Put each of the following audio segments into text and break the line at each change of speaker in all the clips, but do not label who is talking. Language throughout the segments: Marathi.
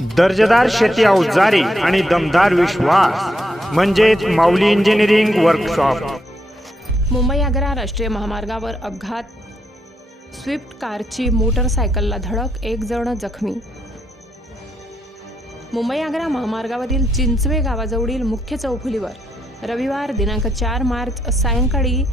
दर्जेदार शेती अवजारे आणि दमदार विश्वास म्हणजेच माऊली इंजिनिअरिंग वर्कशॉप
मुंबई आग्रा राष्ट्रीय महामार्गावर अपघात स्विफ्ट कारची मोटरसायकलला धडक एक जण जखमी. मुंबई आग्रा महामार्गावरील चिंचवे गावाजवळील मुख्य चौफुलीवर रविवार दिनांक चार मार्च सायंकाळी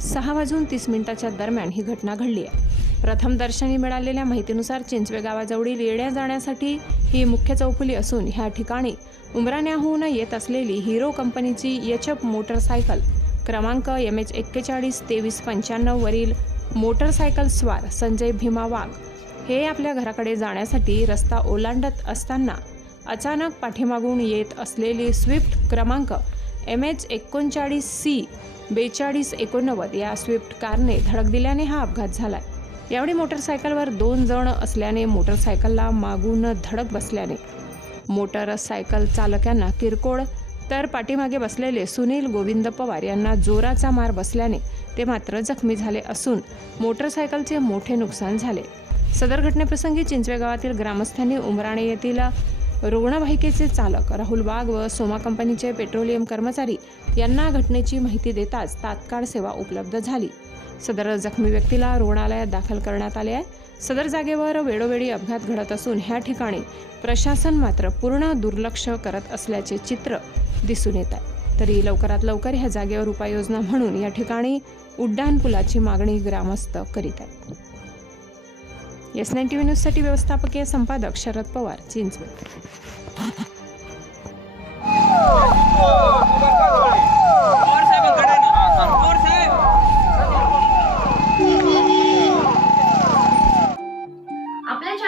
सहा वाजून तीस मिनिटाच्या दरम्यान ही घटना घडली आहे. प्रथमदर्शनी मिळालेल्या माहितीनुसार चिंचवे गावाजवळील येण्या जाण्यासाठी ही मुख्य चौफुली असून ह्या ठिकाणी उमराण्याहून येत असलेली हिरो कंपनीची यचप मोटरसायकल क्रमांक एम एच एक्केचाळीस तेवीस पंच्याण्णववरील मोटरसायकल स्वार संजय भीमा वाघ हे आपल्या घराकडे जाण्यासाठी रस्ता ओलांडत असताना अचानक पाठीमागून येत असलेली स्विफ्ट क्रमांक एम एच एकोणचाळीस सी बेचाळीस एकोणनव्वद या स्विफ्ट कारने धडक दिल्याने हा अपघात झाला आहे यावेळी मोटरसायकलवर दोन जण असल्याने मोटरसायकलला मागून धडक बसल्याने. मोटरसायकल चालकांना किरकोळ तर पाठीमागे बसलेले सुनील गोविंद पवार यांना जोराचा मार बसल्याने ते मात्र जखमी झाले असून मोटरसायकलचे मोठे नुकसान झाले. सदर घटनेप्रसंगी चिंचवे गावातील ग्रामस्थांनी उमराणे येथील रुग्णवाहिकेचे चालक राहुल वाघ व सोमा कंपनीचे पेट्रोलियम कर्मचारी यांना घटनेची माहिती देताच तात्काळ सेवा उपलब्ध झाली. सदर जखमी व्यक्तीला रुग्णालयात दाखल करण्यात आले आहे. सदर जागेवर वेळोवेळी अपघात घडत असून ह्या ठिकाणी प्रशासन मात्र पूर्ण दुर्लक्ष करत असल्याचे चित्र दिसून येत आहे. तरी लवकरात लवकर ह्या जागेवर उपाययोजना म्हणून या ठिकाणी उड्डाण पुलाची मागणी ग्रामस्थ करीत आहेत. एस नाईन टी व्ही न्यूजसाठी व्यवस्थापकीय संपादक शरद पवार चिंचवड.